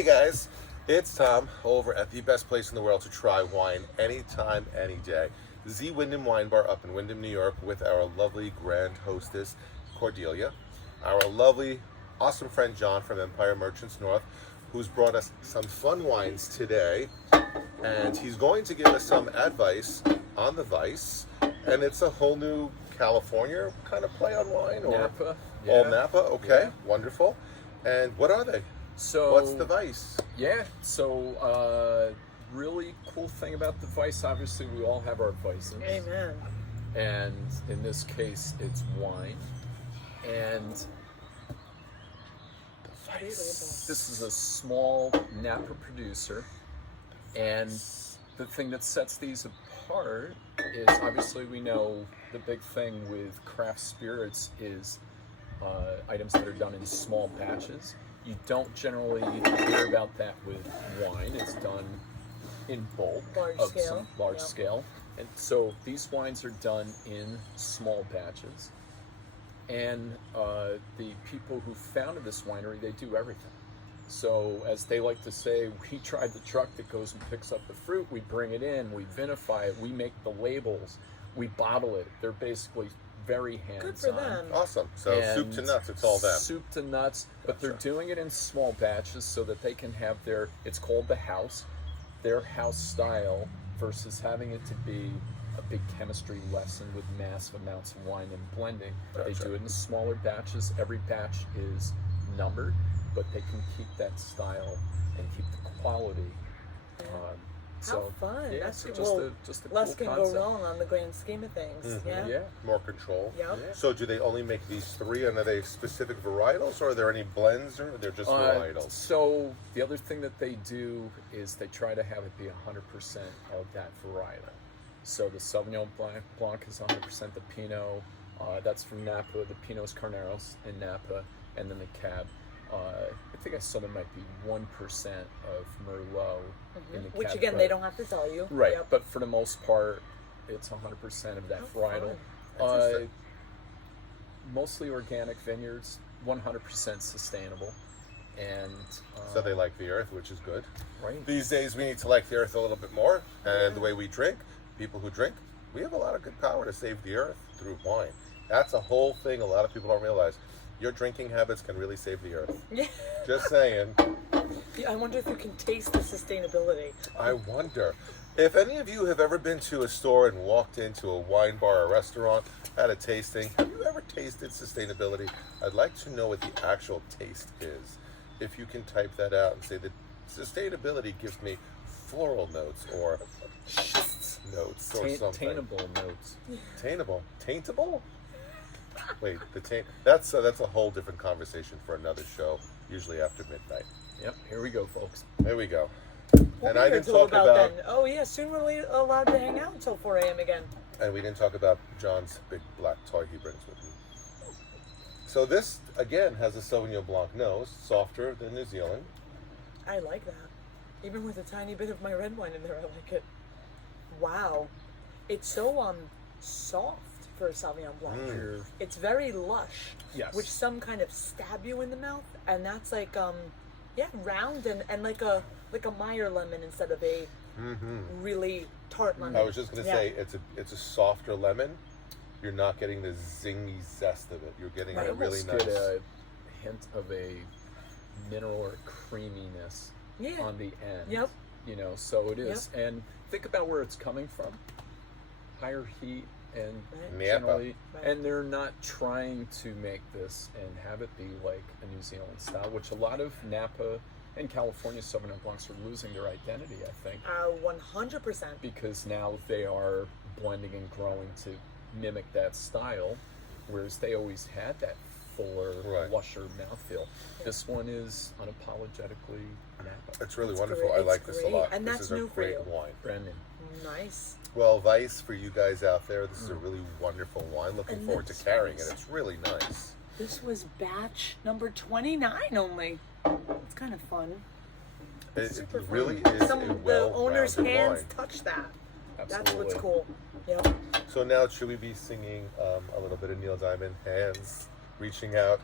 Hey guys, it's Tom over at the best place in the world to try wine anytime, any day. Z Wyndham Wine Bar up in Wyndham, New York with our lovely grand hostess, Cordelia. Our lovely, awesome friend John from Empire Merchants North, who's brought us some fun wines today. And he's going to give us some advice on the Vice. And it's a whole new California kind of play on wine? Or Napa. all Napa? Okay, Yeah. wonderful. And what are they? So What's the Vice? Yeah. Really cool thing about the Vice. Obviously, we all have our vices. Amen. And in this case, it's wine. And The Vice. this is a small Napa producer. And the thing that sets these apart is obviously we know the big thing with craft spirits is items that are done in small batches. You don't generally hear about that with wine. It's done in bulk Large of scale. some large Yep. scale. And so these wines are done in small batches. And the people who founded this winery, they do everything. So as they like to say, we drive the truck that goes and picks up the fruit, we bring it in, we vinify it, we make the labels, we bottle it. They're basically very hands-on. Good for them. Awesome. So soup to nuts, it's all them. Soup to nuts, but they're Gotcha. doing it in small batches so that they can have it's called the house, their house style versus having it to be a big chemistry lesson with massive amounts of wine and blending. They Gotcha. do it in smaller batches. Every batch is numbered, but they can keep that style and keep the quality. How fun. Yeah, That's so well, just a less cool can concept. go wrong on the grand scheme of things. Mhm. Yeah. Yeah. More control. Yep. Yeah. So do they only make these three, and are they specific varietals, or are there any blends, or they're just varietals? So the other thing that they do is they try to have it be 100% of that varietal. So the Sauvignon Blanc is 100% the Pinot. That's from Napa. The Pinot's Carneros in Napa, and then the Cab. I think I saw there might be 1% of Merlot in the Which Cab, again, but- they don't have to tell you. Right, Yep. but for the most part, it's 100% of that How varietal. fun. Interesting. Mostly organic vineyards, 100% sustainable, and So they like the earth, which is good. right. These days we need to like the earth a little bit more, and the way we drink, people who drink, we have a lot of good power to save the earth through wine. That's a whole thing a lot of people don't realize. Your drinking habits can really save the earth. Yeah. Just saying. I wonder if you can taste the sustainability. I wonder if any of you have ever been to a store and walked into a wine bar or restaurant, had a tasting. Have you ever tasted sustainability? I'd like to know what the actual taste is. If you can type that out and say that sustainability gives me floral notes or schist notes or something. Taintable notes. Taintable. Taintable? Wait, that's a whole different conversation for another show, usually after midnight. Yep, here we go, folks. There we go. What And were I you didn't told talk about, then? Oh yeah, soon we're allowed to hang out until 4 a.m. again. and we didn't talk about John's big black toy he brings with him. So this again has a Sauvignon Blanc nose, softer than New Zealand. I like that. Even with a tiny bit of my red wine in there, I like it. Wow, it's so soft for a Sauvignon Blanc. Here, It's very lush. Yes. Which some kind of stab you in the mouth, and that's like round and like a Meyer lemon instead of a really tart lemon. I was just gonna Yeah. say it's a softer lemon. You're not getting the zingy zest of it. You're getting Right. a really almost nice. get a hint of a mineral or creaminess Yeah. on the end. Yep. You know, so it is. And think about where it's coming from. Higher heat and Right. Napa. generally, Right. and they're not trying to make this and have it be like a New Zealand style, which a lot of Napa and California Sauvignon Blancs are losing their identity, I think, 100%. because now they are blending and growing to mimic that style, whereas they always had that fuller, Right. lusher mouthfeel. This one is unapologetically Napa. It's really It's wonderful. great. I like It's this a great. lot. And This that's is a new for great you. wine. Brand new. Nice. Well, Vice, for you guys out there, this is a really wonderful wine. Looking And forward to that's carrying it. nice. It's really nice. This was batch number 29 only. It's kind of fun. It Super fun. really is Some a of the owner's well-rounded hands wine. touch that. That's Absolutely. what's cool. Yep. So now, should we be singing a little bit of Neil Diamond? Hands reaching out,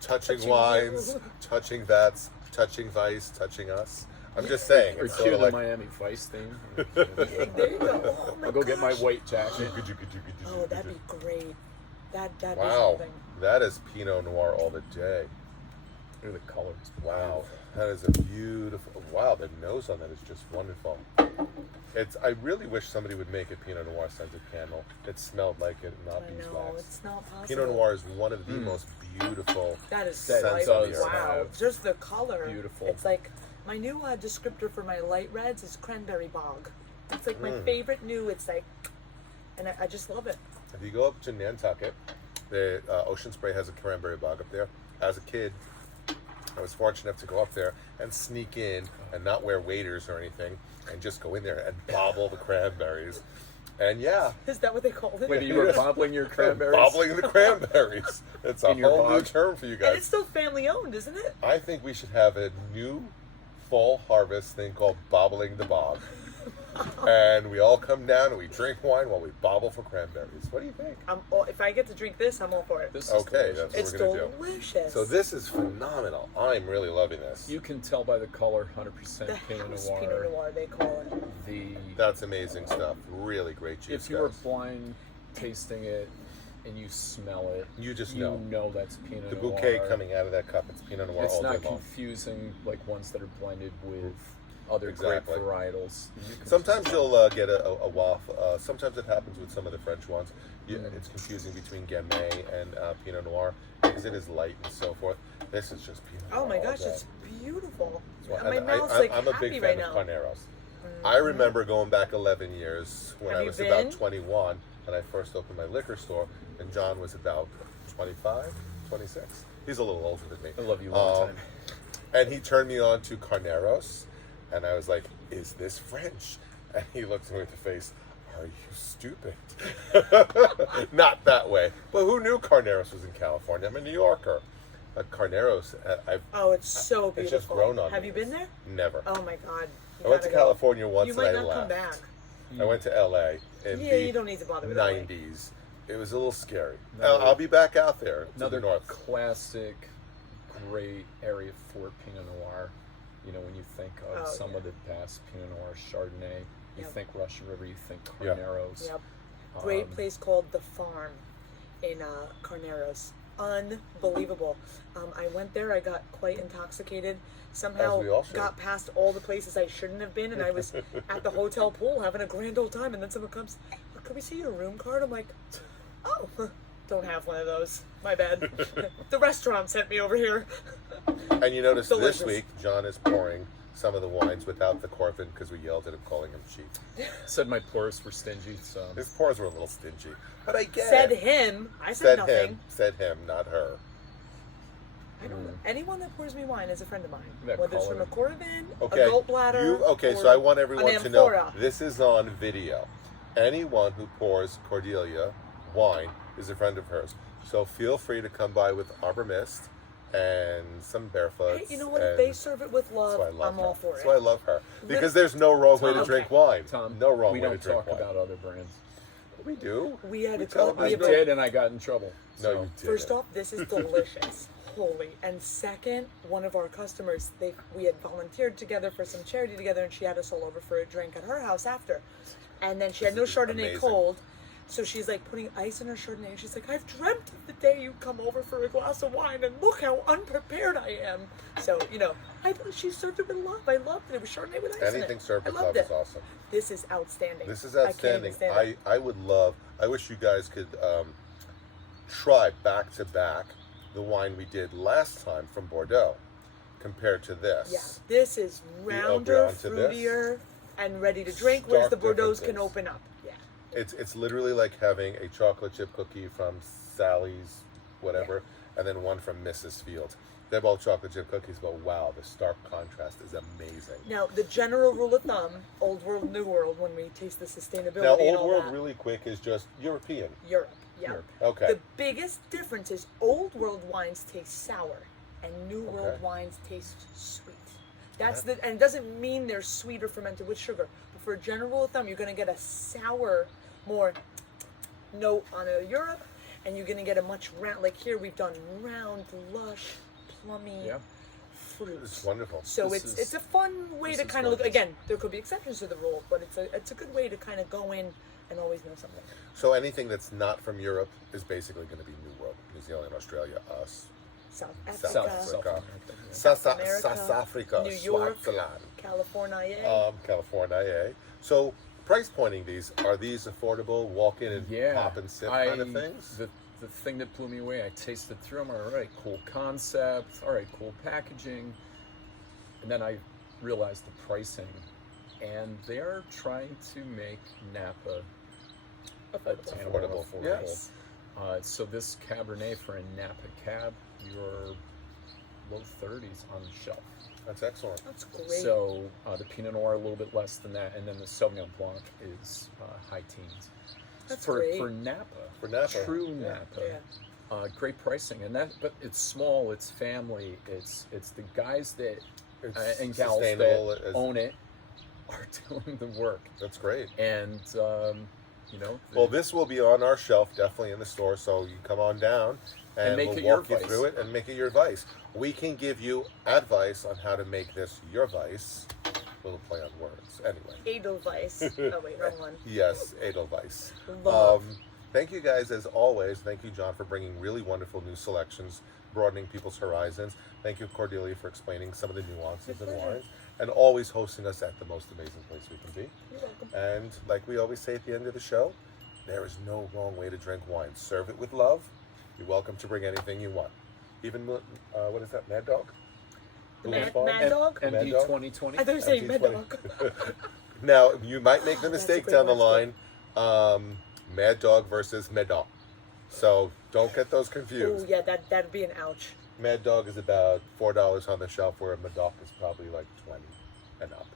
touching Touching wines, you. touching vats, touching Vice, touching us. I'm just saying. Or It's cue sort the of like, Miami Vice theme. There you go. Oh my I'll go get my gosh. white jacket. Oh, that'd be great. That'd be wow, something. that is Pinot Noir all the day. Look at the colors. Wow, that is a beautiful. Wow, the nose on that is just wonderful. I really wish somebody would make a Pinot Noir scented candle. It smelled like it, not I know, beeswax. it's not possible. Pinot Noir is one of the most beautiful. That is That like, does wow. have Just the color. beautiful. It's like my new descriptor for my light reds is cranberry bog. It's like my Mm. favorite new. It's like, and I just love it. If you go up to Nantucket, the Ocean Spray has a cranberry bog up there. As a kid, I was fortunate enough to go up there and sneak in and not wear waders or anything and just go in there and bobble the cranberries. And yeah, Is that what they call it? Wait, you were bobbling your cranberries? bobbling the cranberries. It's a In your whole new bog? term for you And it's guys. still family owned, isn't it? I think we should have a new fall harvest thing called bobbling the bog. And we all come down and we drink wine while we bobble for cranberries. What do you think? If I get to drink this, I'm all for it. This is Okay, delicious. that's what It's we're gonna do. delicious. So this is phenomenal. I'm really loving this. You can tell by the color, 100% the Pinot house Noir. Pinot Noir, they call it. The That's amazing stuff. Really great juice, if you were guys. blind tasting it and you smell it, You just you know. that's Pinot The Noir. bouquet coming out of that cup, it's Pinot Noir It's all day not long. confusing like ones that are blended with other Exactly. grape varietals. You can Sometimes just- you'll get a waff. Sometimes it happens with some of the French ones. Mm. It's confusing between Gamay and Pinot Noir because it is light and so forth. This is just Pinot Noir. Oh my all gosh, day. it's beautiful. Well, My and mouth's like I'm a happy big right fan of now. Mm-hmm. Carneros. I remember going back 11 years when Have I you was about been? 21 and I first opened my liquor store, and John was about 25, 26. He's a little older than me. I love you long Um, time. And he turned me on to Carneros, and I was like, "Is this French?" And he looked at me with the face, "Are you stupid?" Not that way, but who knew Carneros was in California? I'm a New Yorker. Carneros, I've Oh, it's so beautiful. it's just grown on Have me. you been there? never. Oh my god. You I went to gotta go. California once You and might I not left. come back. I went to LA in Yeah, the you don't need to bother with LA. 90s. It was a little scary. Another- I'll be back out there to Another the north. classic, great area for Pinot Noir. You know, when you think of Oh, some yeah. of the best Pinot Noir Chardonnay, you Yep. think Russian River, you think Yeah. Carneros. Yep. Great Um, place called The Farm in Carneros. Unbelievable. I went there. I got quite intoxicated. Somehow As we all should. got past all the places I shouldn't have been, and I was at the hotel pool having a grand old time. And then someone comes, "Oh, could we see your room card?" I'm like, "Oh, don't have one of those. My bad. The restaurant sent me over here." And you notice this Delicious. week, John is pouring some of the wines without the corfin because we yelled at him calling him cheap. Said my pours were stingy, so His pours were a little stingy. But I get Said it. him. I said Said nothing. him. Said him, not her. I don't know. Anyone that pours me wine is a friend of mine. That Whether it's from color. a Coravin, Okay. a gallbladder. Okay, or so I want everyone an to know amphora. this is on video. Anyone who pours Cordelia wine is a friend of hers. So feel free to come by with Arbor Mist and some Barefoots. Hey, you know what? and If they serve it with love, that's why I love I'm her. all for That's it. why I love her. Because there's no wrong way to Tom, drink wine. Tom, no wrong we way to don't drink talk wine. about other brands. We do. We had We a tell couple. them I We have no. a- did, and I got in trouble. No, So, you did. First off, this is delicious. Holy. And second, one of our customers, we had volunteered together for some charity together, and she had us all over for a drink at her house after. And then she had no This is Chardonnay amazing. cold. So she's like putting ice in her Chardonnay, and she's like, "I've dreamt of the day you come over for a glass of wine, and look how unprepared I am." So, she served it with love. I loved it. It was Chardonnay with ice in it. Anything served I with love loved is it. awesome. This is outstanding. This is I can't even outstanding. stand it. I would love. I wish you guys could try back to back the wine we did last time from Bordeaux, compared to this. Yeah, this is rounder, Oberon to this? fruitier, and ready to drink, whereas the Stark Bordeaux can differences. open up. Yeah. It's literally like having a chocolate chip cookie from Sally's, whatever, and then one from Mrs. Fields. They're both chocolate chip cookies, but wow, the stark contrast is amazing. Now, the general rule of thumb, old world, new world, when we taste the sustainability Now, and Old all World that, really quick is just European. Europe, yeah. Europe. Okay. The biggest difference is old world wines taste sour, and new world Okay. wines taste sweet. And it doesn't mean they're sweet or fermented with sugar, but for a general rule of thumb, you're going to get a sour, more note on a Europe, and you're going to get a much round, like here we've done round, lush, plummy, Yeah. fruit. It's wonderful. So This it's is- a fun way this to is kind of look. gorgeous. Again, there could be exceptions to the rule, but it's a good way to kind of go in and always know something. So anything that's not from Europe is basically going to be New World. New Zealand, Australia, us. South South Africa, Africa. America, yeah. South America, South Africa, New York, Swaziland, California. Yeah. California. Yeah. So price pointing these, are these affordable, walk in and Yeah, pop and sip kind of things? The thing that blew me away, I tasted through them. All right, cool concept. All right, cool packaging. And then I realized the pricing, and they're trying to make Napa Affordable. Yes. So this Cabernet for a Napa Cab, you're low 30s on the shelf. That's excellent. That's great. So the Pinot Noir a little bit less than that, and then the Sauvignon Blanc is high teens. That's for great. for Napa. For Napa. True Yeah. Napa. Yeah. Great pricing, and that, but it's small, it's family, it's the guys that It's and gals sustainable. that own it are doing the work, That's great. and you know, Well, this will be on our shelf, definitely in the store, so you come on down and, make we'll it your walk you vice. through it and make it your vice. We can give you advice on how to make this your vice. Little play on words. Anyway. Edelweiss. Oh wait, wrong one. Yes, Edelweiss. Love. Thank you guys as always. Thank you, John, for bringing really wonderful new selections, broadening people's horizons. Thank you, Cordelia, for explaining some of the nuances My in pleasure. wine and always hosting us at the most amazing place we can be. You're welcome. And like we always say at the end of the show, there is no wrong way to drink wine. Serve it with love. You're welcome to bring anything you want. Even, what is that, Mad Dog? The Lewis Mad, Farm? Mad Dog? Mad MD Dog? 2020. I thought you were saying Mad MD20. Dog. Now, you might make the That's a mistake good down the one. line. Mad Dog versus Mad Dog. So don't get those Ooh, confused. yeah, that'd be an ouch. Mad Dog is about $4 on the shelf, where a Madoc is probably like 20 and up.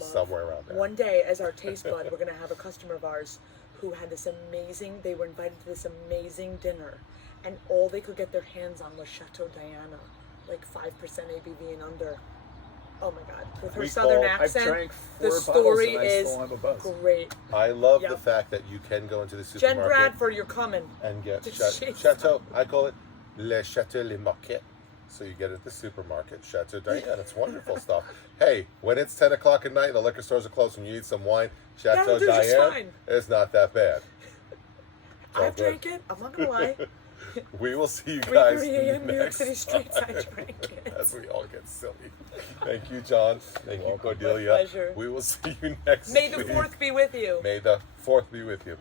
Love. Somewhere around there. One day, as our taste bud, we're gonna have a customer of ours who had this amazing. They were invited to this amazing dinner, and all they could get their hands on was Chateau Diana, like 5% ABV and under. Oh my God! With her We southern call- I've accent, drank the 4 story bottles and I is still have a buzz. great. I love the Yep. fact that you can go into the Jen supermarket Bradford, you're coming. and get Jeez. Chateau. I call it Le Chateau Le Marquet. So you get it at the supermarket, Chateau Diane. It's wonderful stuff. Hey, when it's 10 o'clock at night and the liquor stores are closed and you need some wine, Chateau That'll do just Diane fine. is not that bad. all I've good. drank it. I'm not gonna lie. We will see you guys 3:30 a.m. New York next City streets. I time drank it. as we all get silly. Thank you, John. Thank you, welcome. Cordelia. My pleasure. We will see you next May the week. 4th be with you. May the 4th be with you.